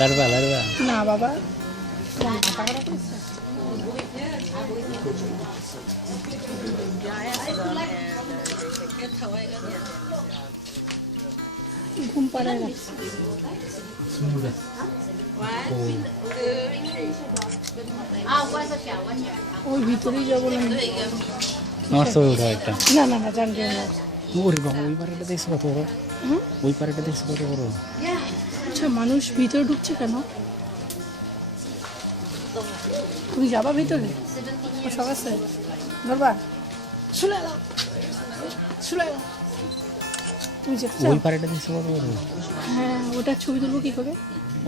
larva. না বাবা ঘুম পাড়ায় রাখছে ওই ভিতরেই যাবো না আমার ছবি উঠাও একটা। না না না জানকে না ওরে বাবা, ওই পাড়াটা দেখছো কত বড়? ওই পাড়াটা দেখছো কত বড়? আচ্ছা মানুষ ভিতরে ঢুকছে কেন? তুমি যাবা ভিতরে? সব আছে ধরবা শুনে দাও তুমি যেতে চাও? ওই পাড়াটা দেখছো কত বড়? হ্যাঁ ওটার ছবি তুলবো কি করে?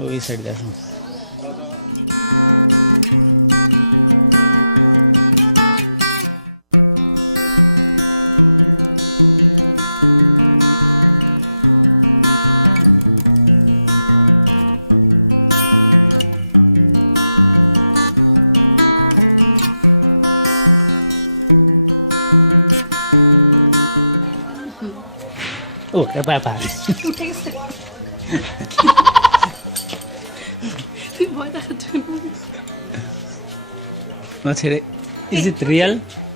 ওই সাইড দেখো। Oh, apa? উঠে গেছে তুই ভয় দেখাচ্ছ What's it? Is it real?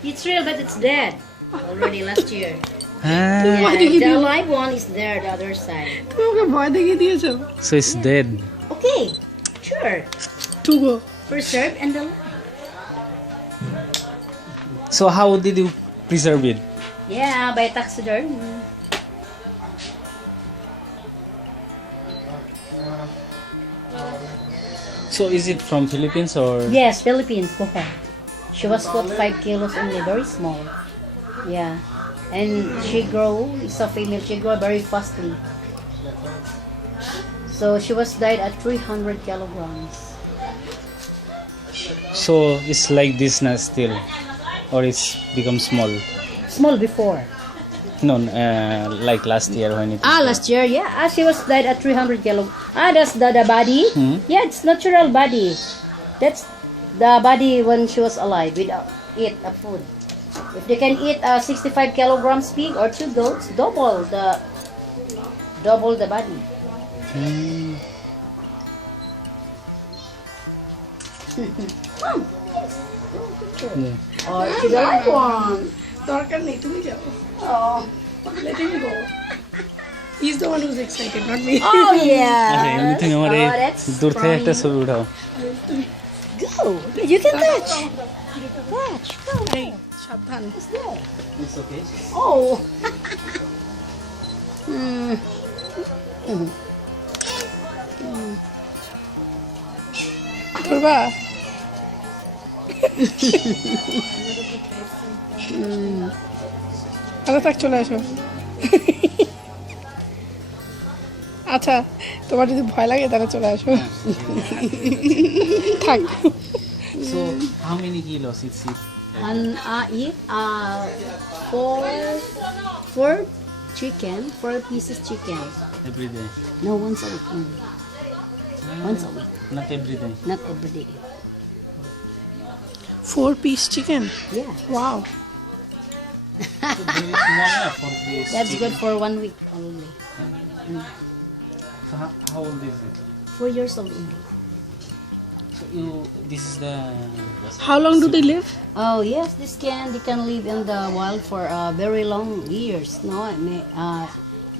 It's real, but it's dead already last year. Ah, Yeah, the live one is there, the other side. তুমি ওকে ভয় দেখিয়ে দিয়েছো so it's dead. Okay, sure. টুকো Preserve and the live. So how did you preserve it? Yeah, by taxidermy. So is it from Philippines or? Yes, Philippines, Bohol. She was caught 5 kilos only, very small. Yeah, and she grow. It's a female. She grow very fastly. So she was died at 300 kilograms. So it's like this now still, or it's become small? Small before. No, like last year when it. Last year, yeah. She was died at 300 kilo. That's the body. Hmm. Yeah, it's natural body. That's the body when she was alive without eat a food. If they can eat 65 kilograms pig or 2 goats, double the body. Hmm. Yeah. Or to the live one. দরকার নেই তুমি যাও Oh, let him go he's the one who's excited not me oh yeah. আচ্ছা এমনিতে আমার এই Oh, that's দূর থেকে একটা fine. ছবি উঠাও। Go. You can touch. Touch. Go. এই সাবধান It's there. It's okay. Oh. Hmm. ধরবা আচ্ছা থাক চলে আসো আচ্ছা তোমার যদি ভয় লাগে তাহলে চলে আসো থাক So how many kilos it's it? And eat four chicken, 4 pieces chicken. Every day? No, once a week only. Once a week, Not every day. not every day. 4-piece chicken Yeah, wow So very small enough for this. that's chicken. good for 1 week only. So how old is it? 4 years old only. So this is the. how long do they live Oh yes, they can live in the wild for very long years. No,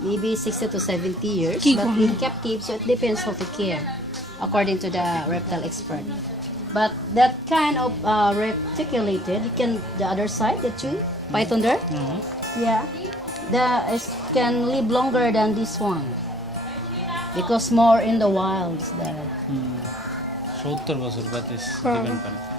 maybe 60 to 70 years. Keep But on. in captive, so it depends how to care, according to the reptile expert. But that kind of reticulated, you can the other side, the tree python there. Yeah, can live longer than this one because more in the wilds there. 70 বছর, but it's Wow. different.